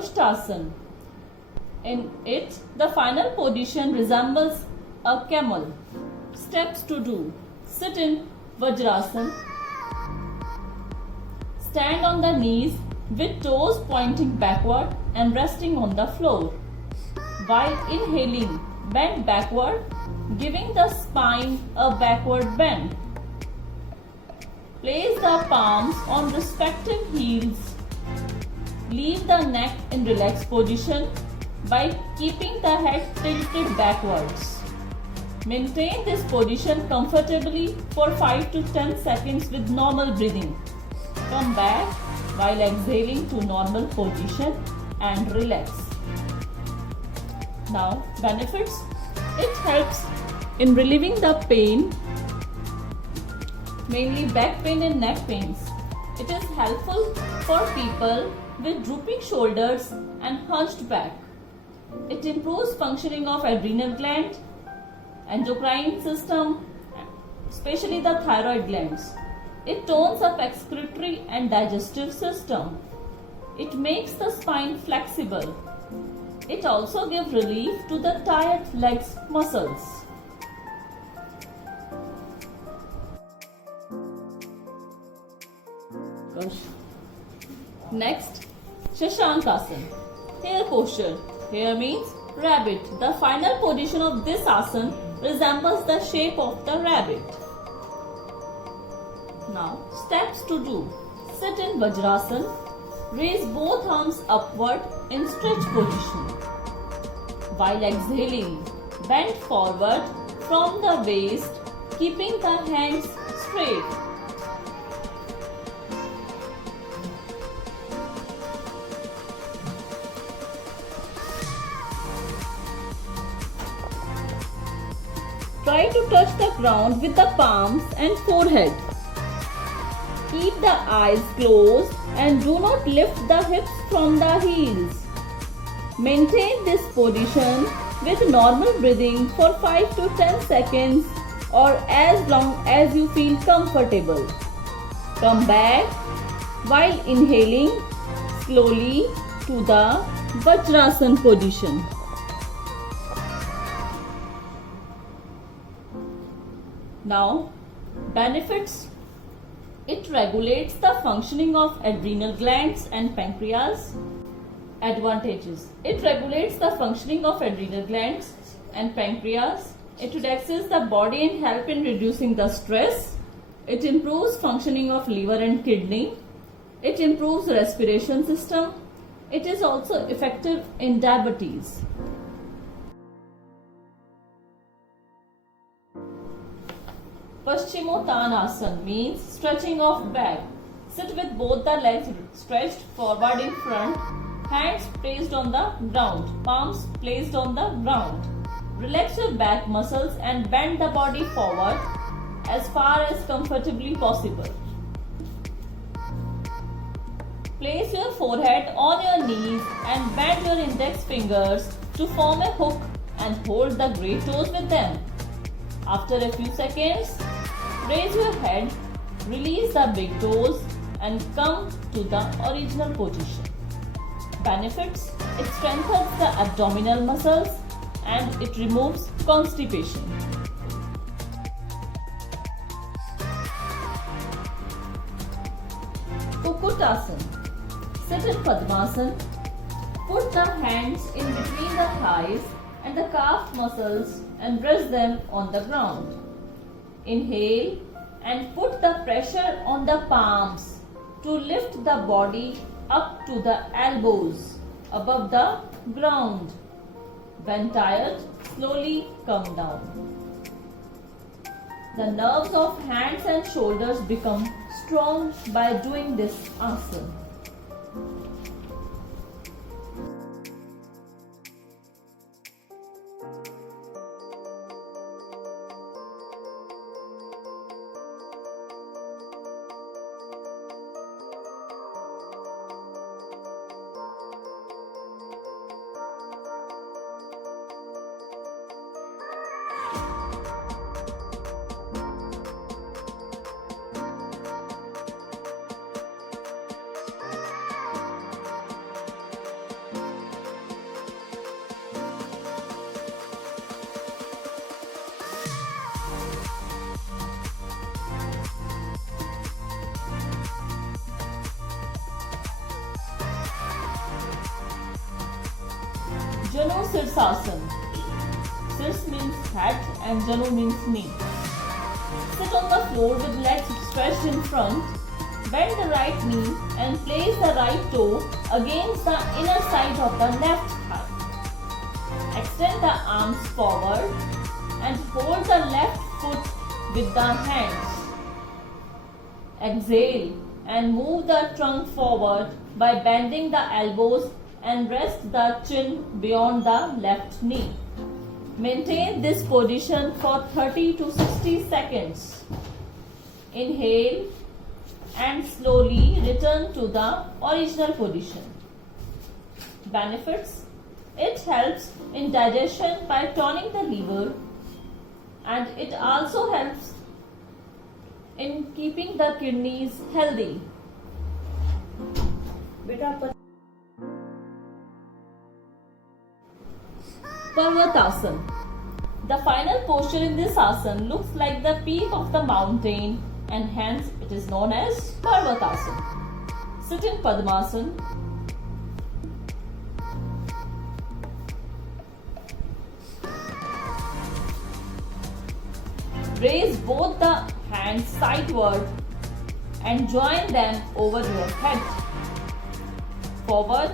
Ushtasana. In it, the final position resembles a camel. Steps to do: sit in Vajrasana. Stand on the knees with toes pointing backward and resting on the floor. While inhaling, bend backward, giving the spine a backward bend. Place the palms on respective heels. Leave the neck in relaxed position by keeping the head tilted backwards. Maintain this position comfortably for 5 to 10 seconds with normal breathing. Come back while exhaling to normal position and relax. Now, benefits. It helps in relieving the pain, mainly back pain and neck pains. It is helpful for people with drooping shoulders and hunched back. It improves functioning of adrenal gland, endocrine system, especially the thyroid glands. It tones up excretory and digestive system. It makes the spine flexible. It also gives relief to the tired legs muscles. Next, Shashankasana. Hare posture. Hare means rabbit. The final position of this asana resembles the shape of the rabbit. Now, steps to do. Sit in Vajrasana. Raise both arms upward in stretch position. While exhaling, bend forward from the waist, keeping the hands straight. Try to touch the ground with the palms and forehead. Keep the eyes closed and do not lift the hips from the heels. Maintain this position with normal breathing for 5 to 10 seconds or as long as you feel comfortable. Come back while inhaling slowly to the Vajrasana position. Now, benefits. It regulates the functioning of adrenal glands and pancreas. Advantages. It regulates the functioning of adrenal glands and pancreas. It relaxes the body and helps in reducing the stress. It improves functioning of liver and kidney. It improves respiration system. It is also effective in diabetes. Paschimottanasana means stretching of back. Sit with both the legs stretched forward in front, hands placed on the ground, palms placed on the ground. Relax your back muscles and bend the body forward as far as comfortably possible. Place your forehead on your knees and bend your index fingers to form a hook and hold the great toes with them. After a few seconds, raise your head, release the big toes and come to the original position. Benefits: it strengthens the abdominal muscles and it removes constipation. Kukutasana. Sit in Padmasana. Put the hands in between the thighs and the calf muscles and rest them on the ground. Inhale and put the pressure on the palms to lift the body up to the elbows above the ground. When tired, slowly come down. The nerves of hands and shoulders become strong by doing this asana. Janu Sirsasana. Sirs means head and Janu means knee. Sit on the floor with legs stretched in front. Bend the right knee and place the right toe against the inner side of the left thigh. Extend the arms forward and hold the left foot with the hands. Exhale and move the trunk forward by bending the elbows and rest the chin beyond the left knee. Maintain this position for 30 to 60 seconds. Inhale and slowly return to the original position. Benefits: it helps in digestion by toning the liver, and it also helps in keeping the kidneys healthy. Parvatasana. The final posture in this asana looks like the peak of the mountain, and hence it is known as Parvatasana. Sit in Padmasana. Raise both the hands sideward and join them over your head. Forward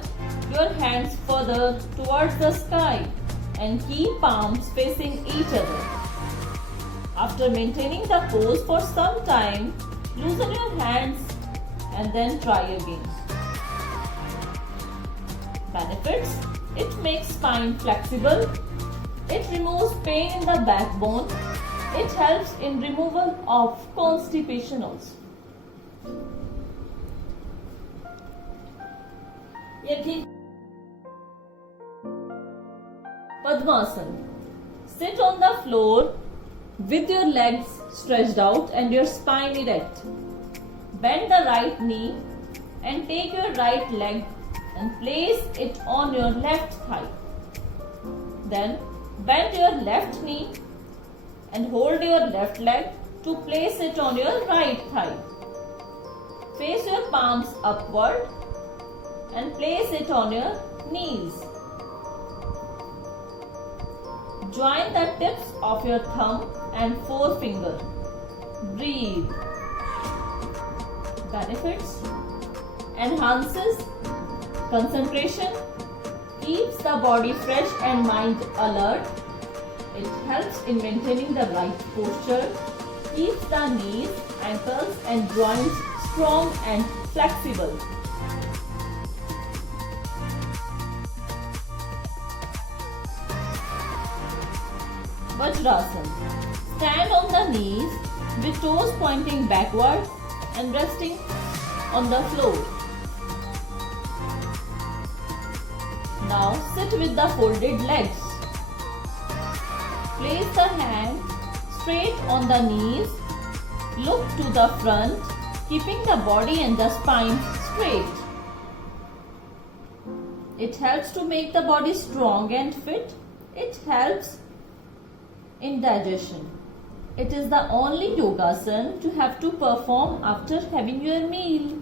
your hands further towards the sky and keep palms facing each other. After maintaining the pose for some time, loosen your hands and then try again. Benefits: it makes spine flexible, it removes pain in the backbone, it helps in removal of constipation also. Padmasana. Sit on the floor with your legs stretched out and your spine erect. Bend the right knee and take your right leg and place it on your left thigh. Then bend your left knee and hold your left leg to place it on your right thigh. Face your palms upward and place it on your knees. Join the tips of your thumb and forefinger. Breathe. Benefits: enhances concentration, keeps the body fresh and mind alert. It helps in maintaining the right posture, keeps the knees, ankles and joints strong and flexible. Vajrasana. Stand on the knees with toes pointing backward and resting on the floor. Now sit with the folded legs. Place the hands straight on the knees. Look to the front, keeping the body and the spine straight. It helps to make the body strong and fit. It helps in digestion. It is the only yogasana to have to perform after having your meal.